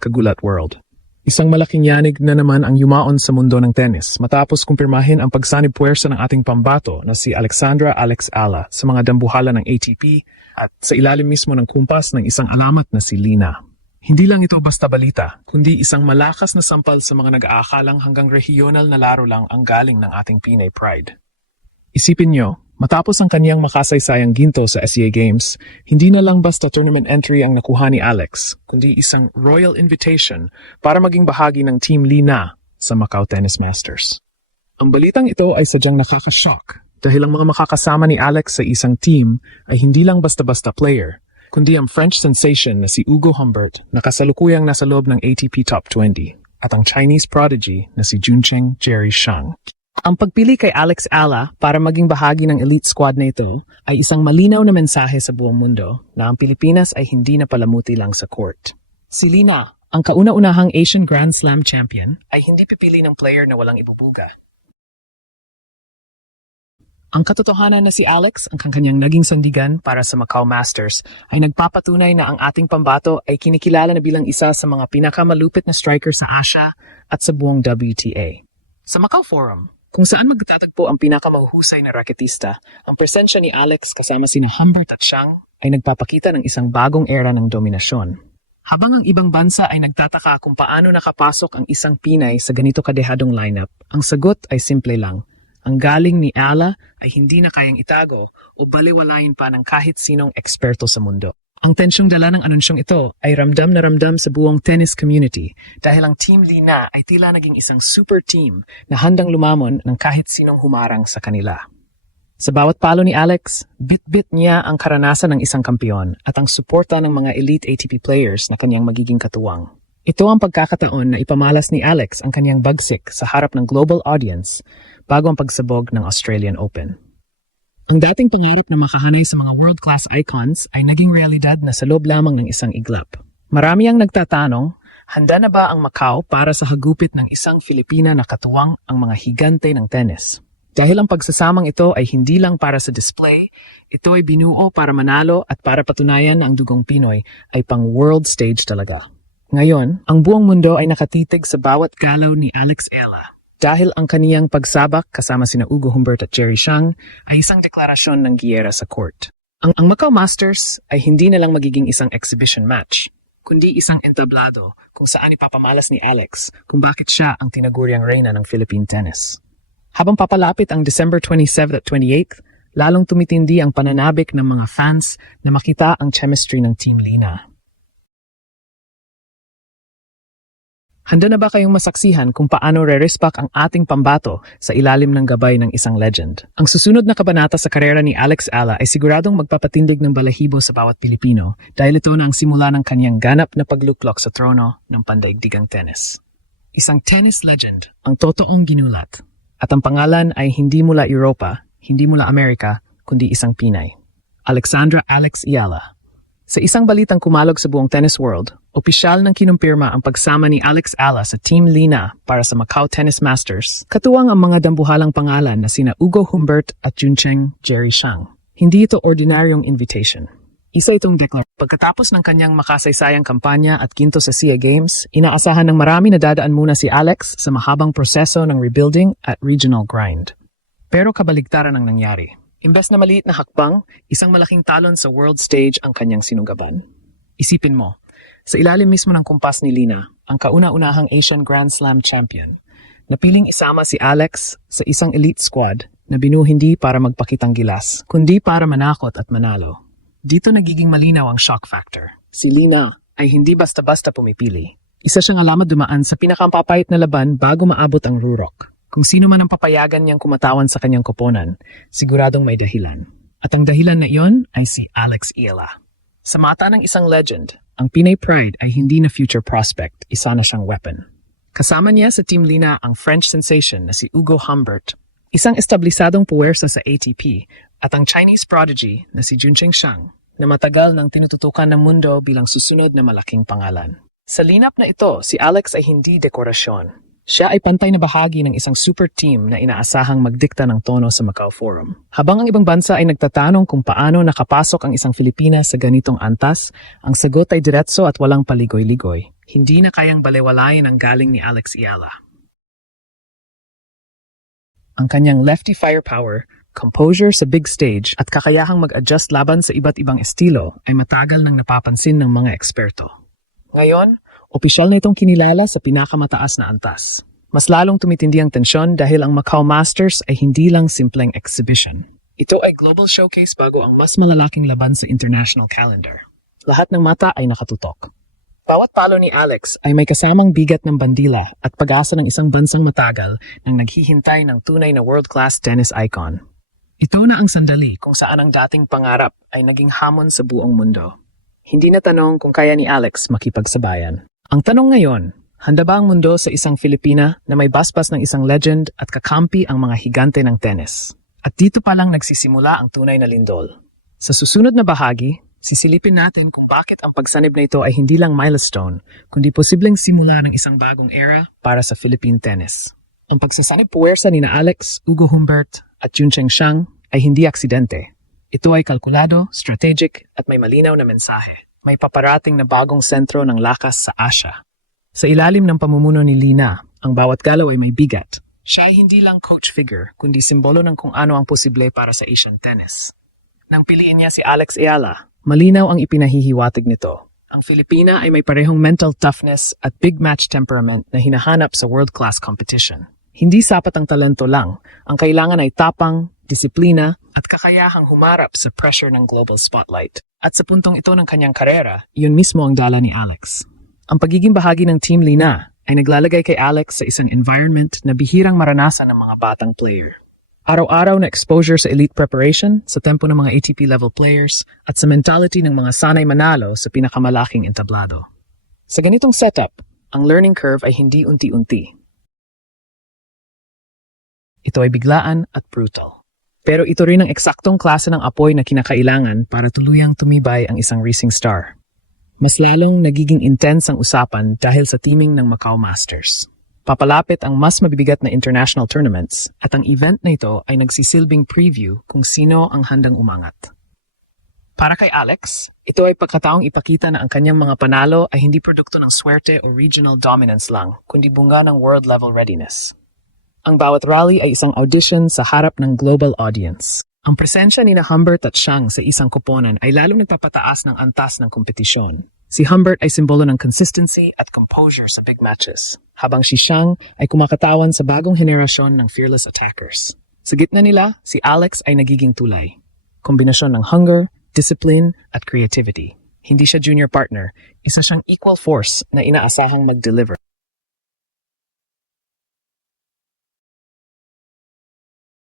Kagulat World. Isang malaking yanig na naman ang yumaon sa mundo ng tennis matapos kumpirmahin ang pagsanib puwersa ng ating pambato na si Alexandra Alex Ala sa mga dambuhala ng ATP at sa ilalim mismo ng kumpas ng isang alamat na si Lina. Hindi lang ito basta balita, kundi isang malakas na sampal sa mga nag-aakalang hanggang regional na laro lang ang galing ng ating Pinay Pride. Isipin nyo, matapos ang kaniyang makasaysayang ginto sa SEA Games, hindi na lang basta tournament entry ang nakuha ni Alex, kundi isang royal invitation para maging bahagi ng Team Lina sa Macau Tennis Masters. Ang balitang ito ay sadyang nakakashock dahil ang mga makakasama ni Alex sa isang team ay hindi lang basta-basta player, kundi ang French sensation na si Ugo Humbert na kasalukuyang nasa loob ng ATP Top 20 at ang Chinese prodigy na si Juncheng Jerry Shang. Ang pagpili kay Alex Ala para maging bahagi ng elite squad na ito ay isang malinaw na mensahe sa buong mundo na ang Pilipinas ay hindi na palamuti lang sa court. Si Lina, ang kauna-unahang Asian Grand Slam champion, ay hindi pipili ng player na walang ibubuga. Ang katotohanan na si Alex, ang kanyang naging sandigan para sa Macau Masters, ay nagpapatunay na ang ating pambato ay kinikilala na bilang isa sa mga pinakamalupit na striker sa Asia at sa buong WTA. Sa Macau Forum, kung saan magtatagpo ang pinakamahuhusay na raketista, ang presensya ni Alex kasama sina Humbert at Shang ay nagpapakita ng isang bagong era ng dominasyon. Habang ang ibang bansa ay nagtataka kung paano nakapasok ang isang Pinay sa ganito kadehadong lineup, ang sagot ay simple lang. Ang galing ni Ala ay hindi na kayang itago o baliwalayin pa ng kahit sinong eksperto sa mundo. Ang tensyong dala ng anunsyong ito ay ramdam na ramdam sa buong tennis community dahil ang Team Lina ay tila naging isang super team na handang lumamon ng kahit sinong humarang sa kanila. Sa bawat palo ni Alex, bit-bit niya ang karanasan ng isang kampiyon at ang suporta ng mga elite ATP players na kanyang magiging katuwang. Ito ang pagkakataon na ipamalas ni Alex ang kanyang bagsik sa harap ng global audience bago ang pagsabog ng Australian Open. Ang dating pangarap na makahanay sa mga world-class icons ay naging realidad na sa loob lamang ng isang iglap. Marami ang nagtatanong, handa na ba ang Macau para sa hagupit ng isang Filipina na katuwang ang mga higante ng tennis? Dahil ang pagsasamang ito ay hindi lang para sa display, ito ay binuo para manalo at para patunayan na ang dugong Pinoy ay pang world stage talaga. Ngayon, ang buong mundo ay nakatitig sa bawat galaw ni Alex Ala. Dahil ang kaniyang pagsabak kasama sina Ugo Humbert at Jerry Shang ay isang deklarasyon ng giyera sa court. Ang Macau Masters ay hindi na lang magiging isang exhibition match, kundi isang entablado kung saan ipapamalas ni Alex kung bakit siya ang tinaguriang reyna ng Philippine tennis. Habang papalapit ang December 27 at 28, lalong tumitindi ang pananabik ng mga fans na makita ang chemistry ng Team Lina. Handa na ba kayong masaksihan kung paano re-respack ang ating pambato sa ilalim ng gabay ng isang legend? Ang susunod na kabanata sa karera ni Alex Ala ay siguradong magpapatindig ng balahibo sa bawat Pilipino dahil ito na ang simula ng kanyang ganap na pagluklok sa trono ng pandaigdigang tennis. Isang tennis legend ang totoong ginulat at ang pangalan ay hindi mula Europa, hindi mula Amerika, kundi isang Pinay. Alexandra Alex Ala. Sa isang balitang kumalog sa buong tennis world, opisyal nang kinumpirma ang pagsama ni Alex Ala sa Team Lina para sa Macau Tennis Masters, katuwang ang mga dambuhalang pangalan na sina Ugo Humbert at Juncheng Jerry Shang. Hindi ito ordinaryong invitation. Isa itong deklarasyon. Pagkatapos ng kanyang makasaysayang kampanya at ginto sa SEA Games, inaasahan ng marami na dadaan muna si Alex sa mahabang proseso ng rebuilding at regional grind. Pero kabaligtaran ang nangyari. Imbes na maliit na hakbang, isang malaking talon sa world stage ang kanyang sinugaban. Isipin mo, sa ilalim mismo ng kumpas ni Lina, ang kauna-unahang Asian Grand Slam champion, napiling isama si Alex sa isang elite squad na binuhindi para magpakitang gilas, kundi para manakot at manalo. Dito nagiging malinaw ang shock factor. Si Lina ay hindi basta-basta pumipili. Isa siyang alamat dumaan sa pinakampapait na laban bago maabot ang rurok. Kung sino man ang papayagan niyang kumatawan sa kanyang koponan, siguradong may dahilan. At ang dahilan na iyon ay si Alex Ala. Sa mata ng isang legend, ang Pinay Pride ay hindi na future prospect, isa na siyang weapon. Kasama niya sa Team Lina ang French sensation na si Ugo Humbert, isang establisadong puwersa sa ATP, at ang Chinese prodigy na si Juncheng Shang, na matagal nang tinututukan ng mundo bilang susunod na malaking pangalan. Sa lineup na ito, si Alex ay hindi dekorasyon. Siya ay pantay na bahagi ng isang super team na inaasahang magdikta ng tono sa Macau Forum. Habang ang ibang bansa ay nagtatanong kung paano nakapasok ang isang Filipina sa ganitong antas, ang sagot ay diretso at walang paligoy-ligoy. Hindi na kayang balewalayin ang galing ni Alex Ayala. Ang kanyang lefty firepower, composure sa big stage at kakayahang mag-adjust laban sa iba't ibang estilo ay matagal nang napapansin ng mga eksperto. Ngayon, opisyal na itong kinilala sa pinakamataas na antas. Mas lalong tumitindi ang tensyon dahil ang Macau Masters ay hindi lang simpleng exhibition. Ito ay global showcase bago ang mas malalaking laban sa international calendar. Lahat ng mata ay nakatutok. Bawat palo ni Alex ay may kasamang bigat ng bandila at pag-asa ng isang bansang matagal nang naghihintay ng tunay na world-class tennis icon. Ito na ang sandali kung saan ang dating pangarap ay naging hamon sa buong mundo. Hindi na tanong kung kaya ni Alex makipagsabayan. Ang tanong ngayon, handa ba ang mundo sa isang Filipina na may basbas ng isang legend at kakampi ang mga higante ng tennis? At dito pa lang nagsisimula ang tunay na lindol. Sa susunod na bahagi, sisilipin natin kung bakit ang pagsanib na ito ay hindi lang milestone, kundi posibleng simula ng isang bagong era para sa Philippine tennis. Ang pagsasanib puwersa ni na Alex, Ugo Humbert at Yun Chengxiang ay hindi aksidente. Ito ay kalkulado, strategic at may malinaw na mensahe. May paparating na bagong sentro ng lakas sa Asia. Sa ilalim ng pamumuno ni Lina, ang bawat galaw ay may bigat. Siya ay hindi lang coach figure, kundi simbolo ng kung ano ang posible para sa Asian tennis. Nang piliin niya si Alex Ayala, malinaw ang ipinahihiwatig nito. Ang Filipina ay may parehong mental toughness at big match temperament na hinahanap sa world-class competition. Hindi sapat ang talento lang. Ang kailangan ay tapang, disiplina, at kakayahang humarap sa pressure ng global spotlight. At sa puntong ito ng kanyang karera, yun mismo ang dala ni Alex. Ang pagiging bahagi ng Team Lina ay naglalagay kay Alex sa isang environment na bihirang maranasan ng mga batang player. Araw-araw na exposure sa elite preparation, sa tempo ng mga ATP level players, at sa mentality ng mga sanay manalo sa pinakamalaking entablado. Sa ganitong setup, ang learning curve ay hindi unti-unti. Ito ay biglaan at brutal. Pero ito rin ang eksaktong klase ng apoy na kinakailangan para tuluyang tumibay ang isang racing star. Mas lalong nagiging intense ang usapan dahil sa teaming ng Macau Masters. Papalapit ang mas mabibigat na international tournaments at ang event na ito ay nagsisilbing preview kung sino ang handang umangat. Para kay Alex, ito ay pagkataong ipakita na ang kanyang mga panalo ay hindi produkto ng swerte o regional dominance lang, kundi bunga ng world-level readiness. Ang bawat rally ay isang audition sa harap ng global audience. Ang presensya ni Humbert at Xiang sa isang koponan ay lalong nagpapataas ng antas ng kompetisyon. Si Humbert ay simbolo ng consistency at composure sa big matches, habang si Xiang ay kumakatawan sa bagong henerasyon ng fearless attackers. Sa gitna nila, si Alex ay nagiging tulay. Kombinasyon ng hunger, discipline at creativity. Hindi siya junior partner, isa siyang equal force na inaasahang mag-deliver.